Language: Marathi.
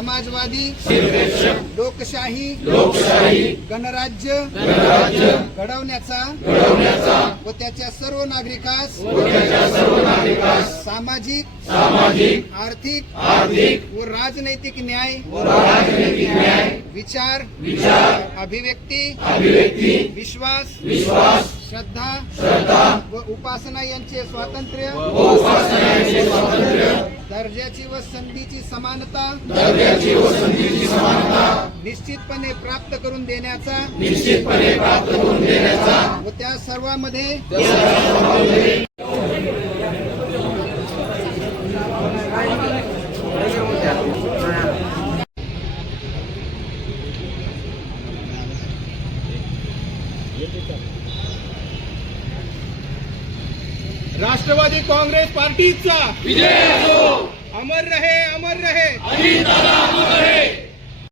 समाजवादी लोकशाही गणराज्य घडवण्याचा व त्याच्या सर्व नागरिकास सामाजिक आर्थिक व राजनैतिक न्याय विचार अभिव्यक्ती विश्वास श्रद्धा व उपासना यांचे स्वातंत्र्य दर्जाची व संधीची समानता निश्चितपणे प्राप्त करून देण्याचा व त्या सर्वांमध्ये राष्ट्रवादी काँग्रेस पार्टीचा विजय असो। अमर रहे अमर रहे अजित दादा अमर रहे।